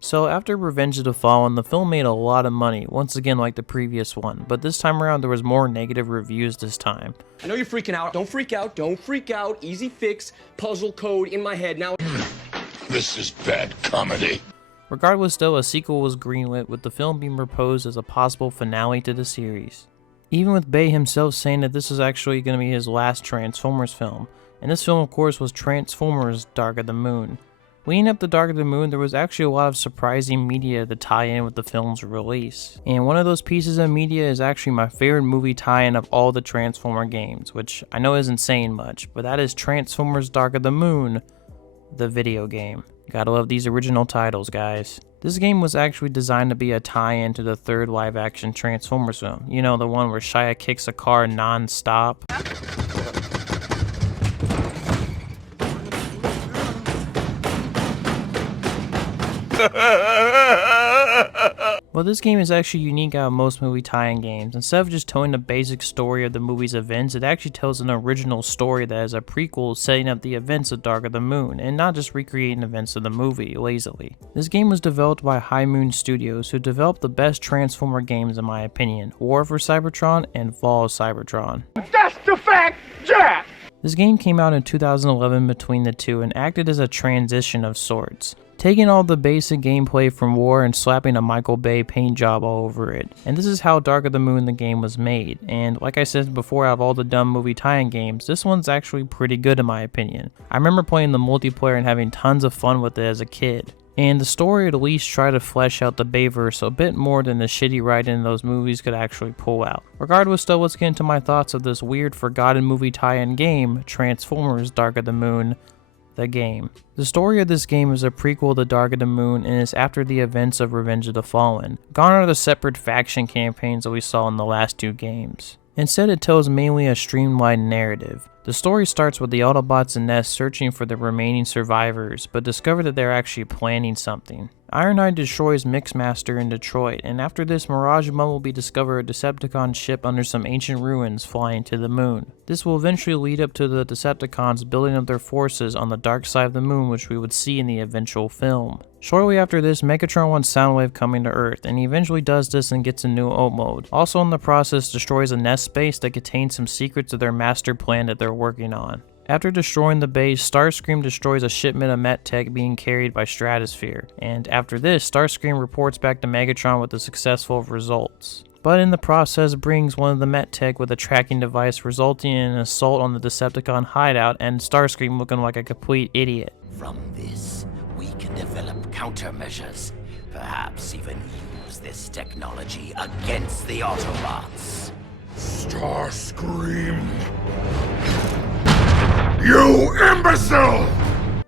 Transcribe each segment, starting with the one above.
So after Revenge of the Fallen, the film made a lot of money, once again like the previous one, but this time around there was more negative reviews this time. I know you're freaking out. Don't freak out. Don't freak out. Easy fix. Puzzle code in my head. Now. This is bad comedy. Regardless though, a sequel was greenlit, with the film being proposed as a possible finale to the series. Even with Bay himself saying that this is actually going to be his last Transformers film, and this film of course was Transformers Dark of the Moon. Leading up to Dark of the Moon, there was actually a lot of surprising media to tie in with the film's release. And one of those pieces of media is actually my favorite movie tie-in of all the Transformer games, which I know isn't saying much, but that is Transformers Dark of the Moon, the video game. Gotta love these original titles, guys. This game was actually designed to be a tie-in to the third live-action Transformers film. You know, the one where Shia kicks a car non-stop. Well, this game is actually unique out of most movie tie-in games. Instead of just telling the basic story of the movie's events, it actually tells an original story that is a prequel setting up the events of Dark of the Moon, and not just recreating events of the movie lazily. This game was developed by High Moon Studios, who developed the best Transformer games in my opinion, War for Cybertron and Fall of Cybertron. That's the fact, Jack! This game came out in 2011 between the two and acted as a transition of sorts, taking all the basic gameplay from War and slapping a Michael Bay paint job all over it. And this is how Dark of the Moon the game was made, and like I said before, out of all the dumb movie tie-in games, this one's actually pretty good in my opinion. I remember playing the multiplayer and having tons of fun with it as a kid. And the story at least tried to flesh out the Bayverse a bit more than the shitty writing those movies could actually pull out. Regardless though, let's get into my thoughts of this weird forgotten movie tie-in game, Transformers Dark of the Moon, the game. The story of this game is a prequel to Dark of the Moon and is after the events of Revenge of the Fallen. Gone are the separate faction campaigns that we saw in the last two games. Instead, it tells mainly a streamlined narrative. The story starts with the Autobots and Nest searching for the remaining survivors, but discover that they're actually planning something. Ironhide destroys Mixmaster in Detroit, and after this, Mirage and Bumblebee discover a Decepticon ship under some ancient ruins flying to the moon. This will eventually lead up to the Decepticons building up their forces on the dark side of the moon, which we would see in the eventual film. Shortly after this, Megatron wants Soundwave coming to Earth, and he eventually does this and gets a new ult mode. Also in the process, destroys a Nest base that contains some secrets of their master plan that they're working on. After destroying the base, Starscream destroys a shipment of MetTech being carried by Stratosphere, and after this, Starscream reports back to Megatron with the successful results. But in the process brings one of the MetTech with a tracking device, resulting in an assault on the Decepticon hideout and Starscream looking like a complete idiot. From this, we can develop countermeasures, perhaps even use this technology against the Autobots. Starscream! You imbecile!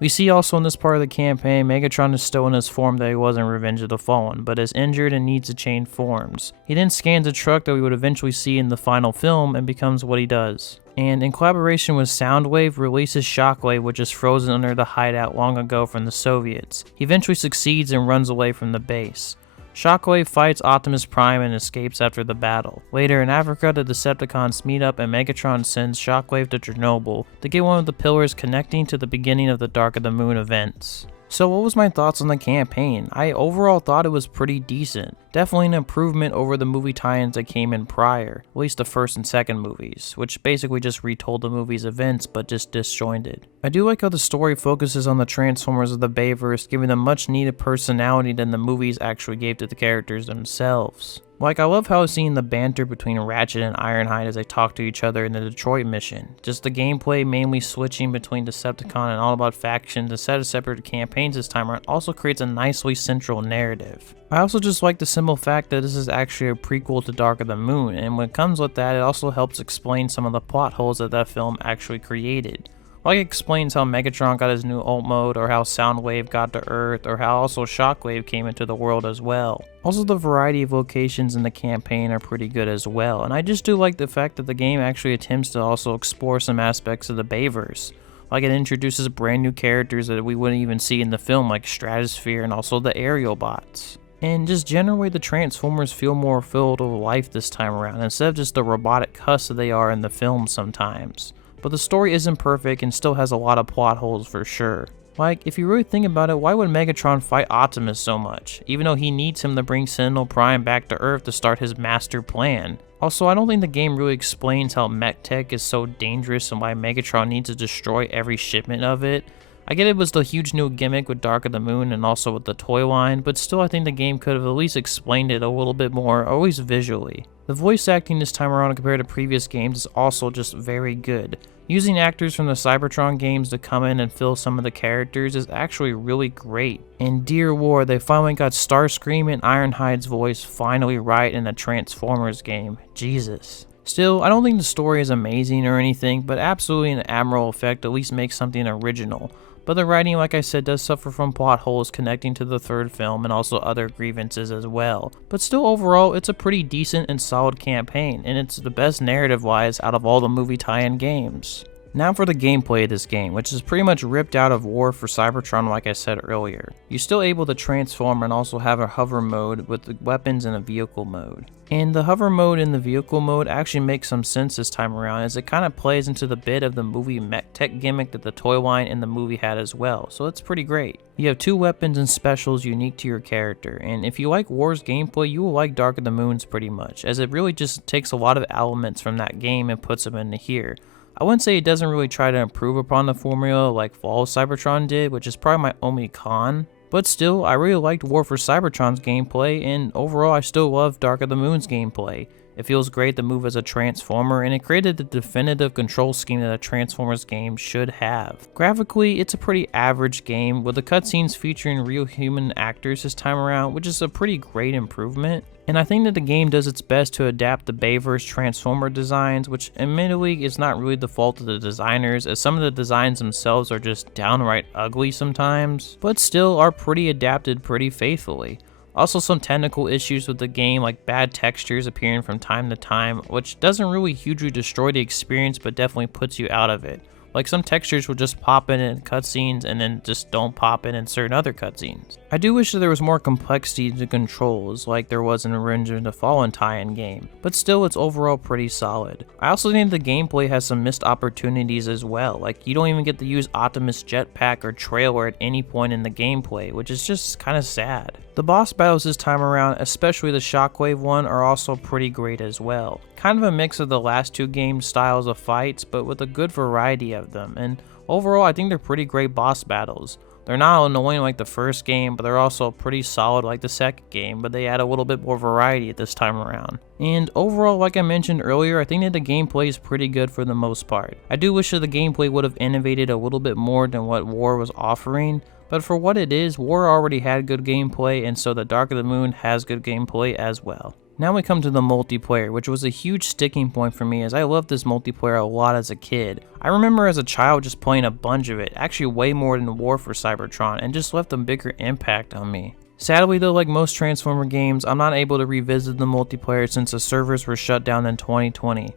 We see also in this part of the campaign, Megatron is still in his form that he was in Revenge of the Fallen, but is injured and needs to change forms. He then scans a truck that we would eventually see in the final film and becomes what he does. And in collaboration with Soundwave, releases Shockwave, which is frozen under the hideout long ago from the Soviets. He eventually succeeds and runs away from the base. Shockwave fights Optimus Prime and escapes after the battle. Later in Africa, the Decepticons meet up and Megatron sends Shockwave to Chernobyl to get one of the pillars connecting to the beginning of the Dark of the Moon events. So what was my thoughts on the campaign? I overall thought it was pretty decent. Definitely an improvement over the movie tie-ins that came in prior, at least the first and second movies, which basically just retold the movie's events but just disjointed. I do like how the story focuses on the Transformers of the Bayverse, giving them much needed personality than the movies actually gave to the characters themselves. Like, I love how seeing the banter between Ratchet and Ironhide as they talk to each other in the Detroit mission. Just the gameplay mainly switching between Decepticon and Autobot factions instead of separate campaigns this time around also creates a nicely central narrative. I also just like the simple fact that this is actually a prequel to Dark of the Moon, and when it comes with that, it also helps explain some of the plot holes that that film actually created. Like it explains how Megatron got his new ult mode, or how Soundwave got to Earth, or how also Shockwave came into the world as well. Also, the variety of locations in the campaign are pretty good as well, and I just do like the fact that the game actually attempts to also explore some aspects of the Bayverse. Like it introduces brand new characters that we wouldn't even see in the film, like Stratosphere and also the Aerial Bots. And just generally the Transformers feel more filled with life this time around, instead of just the robotic husks that they are in the film sometimes. But the story isn't perfect and still has a lot of plot holes for sure. Like, if you really think about it, why would Megatron fight Optimus so much, even though he needs him to bring Sentinel Prime back to Earth to start his master plan? Also, I don't think the game really explains how mech tech is so dangerous and why Megatron needs to destroy every shipment of it. I get it was the huge new gimmick with Dark of the Moon and also with the toy line, but still I think the game could have at least explained it a little bit more, or at least visually. The voice acting this time around compared to previous games is also just very good. Using actors from the Cybertron games to come in and fill some of the characters is actually really great. In Dear War, they finally got Starscream and Ironhide's voice finally right in a Transformers game. Jesus. Still, I don't think the story is amazing or anything, but absolutely an admirable effect at least makes something original. But the writing, like I said, does suffer from plot holes connecting to the third film and also other grievances as well. But still, overall, it's a pretty decent and solid campaign, and it's the best narrative-wise out of all the movie tie-in games. Now for the gameplay of this game, which is pretty much ripped out of War for Cybertron like I said earlier. You're still able to transform and also have a hover mode with the weapons and a vehicle mode. And the hover mode and the vehicle mode actually makes some sense this time around, as it kind of plays into the bit of the movie mech tech gimmick that the toy line in the movie had as well, so it's pretty great. You have 2 weapons and specials unique to your character, and if you like War's gameplay, you will like Dark of the Moons pretty much, as it really just takes a lot of elements from that game and puts them into here. I wouldn't say it doesn't really try to improve upon the formula like Fall of Cybertron did, which is probably my only con. But still, I really liked War for Cybertron's gameplay, and overall I still love Dark of the Moon's gameplay. It feels great to move as a Transformer, and it created the definitive control scheme that a Transformers game should have. Graphically, it's a pretty average game, with the cutscenes featuring real human actors this time around, which is a pretty great improvement. And I think that the game does its best to adapt the Bayverse Transformer designs, which admittedly is not really the fault of the designers, as some of the designs themselves are just downright ugly sometimes, but still are pretty adapted pretty faithfully. Also some technical issues with the game, like bad textures appearing from time to time, which doesn't really hugely destroy the experience but definitely puts you out of it. Like some textures will just pop in cutscenes and then just don't pop in certain other cutscenes. I do wish that there was more complexity to controls like there was in the Revenge of the Fallen tie-in game, but still it's overall pretty solid. I also think the gameplay has some missed opportunities as well, like you don't even get to use Optimus jetpack or trailer at any point in the gameplay, which is just kind of sad. The boss battles this time around, especially the Shockwave one, are also pretty great as well. Kind of a mix of the last 2 game styles of fights, but with a good variety of them, and overall I think they're pretty great boss battles. They're not annoying like the first game, but they're also pretty solid like the second game, but they add a little bit more variety at this time around. And overall, like I mentioned earlier, I think that the gameplay is pretty good for the most part. I do wish that the gameplay would have innovated a little bit more than what War was offering, but for what it is, War already had good gameplay, and so the Dark of the Moon has good gameplay as well. Now we come to the multiplayer, which was a huge sticking point for me, as I loved this multiplayer a lot as a kid. I remember as a child just playing a bunch of it, actually way more than War for Cybertron, and just left a bigger impact on me. Sadly though, like most Transformer games, I'm not able to revisit the multiplayer since the servers were shut down in 2020.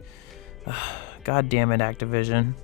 God damn it, Activision.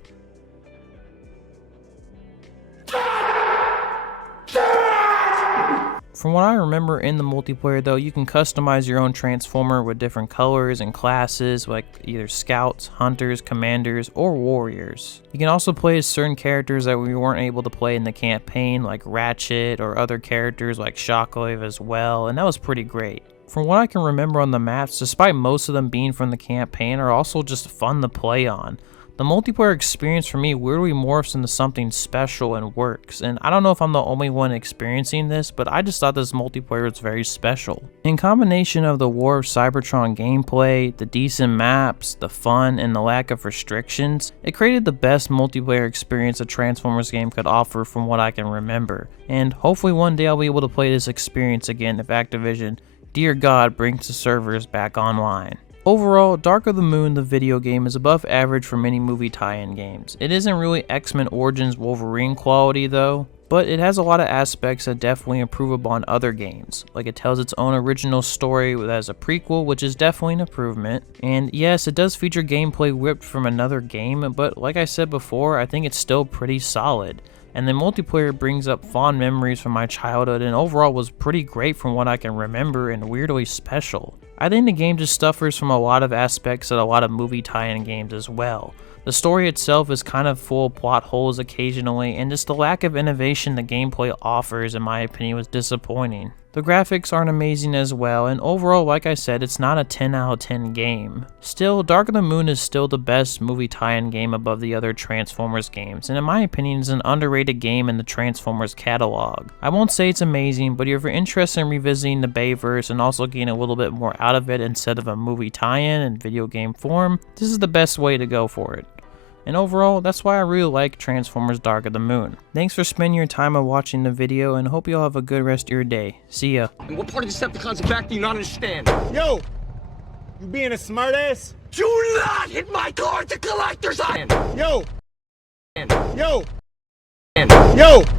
From what I remember in the multiplayer though, you can customize your own Transformer with different colors and classes, like either scouts, hunters, commanders, or warriors. You can also play as certain characters that we weren't able to play in the campaign, like Ratchet, or other characters like Shockwave as well, and that was pretty great. From what I can remember on the maps, despite most of them being from the campaign, are also just fun to play on. The multiplayer experience for me weirdly morphs into something special and works, and I don't know if I'm the only one experiencing this, but I just thought this multiplayer was very special. In combination of the War of Cybertron gameplay, the decent maps, the fun, and the lack of restrictions, it created the best multiplayer experience a Transformers game could offer from what I can remember. And hopefully one day I'll be able to play this experience again if Activision, dear God, brings the servers back online. Overall, Dark of the Moon, the video game, is above average for many movie tie-in games. It isn't really X-Men Origins Wolverine quality though, but it has a lot of aspects that definitely improve upon other games. Like it tells its own original story as a prequel, which is definitely an improvement. And yes, it does feature gameplay whipped from another game, but like I said before, I think it's still pretty solid. And the multiplayer brings up fond memories from my childhood and overall was pretty great from what I can remember and weirdly special. I think the game just suffers from a lot of aspects that a lot of movie tie-in games as well. The story itself is kind of full of plot holes occasionally, and just the lack of innovation the gameplay offers, in my opinion, was disappointing. The graphics aren't amazing as well, and overall, like I said, it's not a 10 out of 10 game. Still, Dark of the Moon is still the best movie tie-in game above the other Transformers games, and in my opinion is an underrated game in the Transformers catalog. I won't say it's amazing, but if you're interested in revisiting the Bayverse and also getting a little bit more out of it instead of a movie tie-in in video game form, this is the best way to go for it. And overall, that's why I really like Transformers Dark of the Moon. Thanks for spending your time watching the video, and hope you all have a good rest of your day. See ya. And what part of Decepticons in fact do you not understand? Yo! You being a smartass? Do not hit my car to collector's item! Yo! And Yo! and Yo!